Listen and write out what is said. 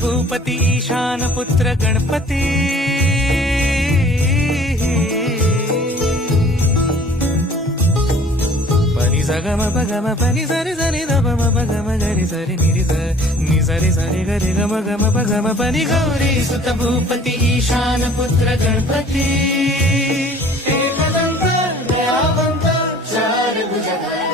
भूपती ईशान पुत्र गणपती पनी सगम पगम पनी सरी सरी दम पगम गरी सरी निरी नि सरी सरी गरी गम गम पगम पनी गौरी सुत भूपती ईशान पुत्र गणपती एकदंत दयावंत चार भुजग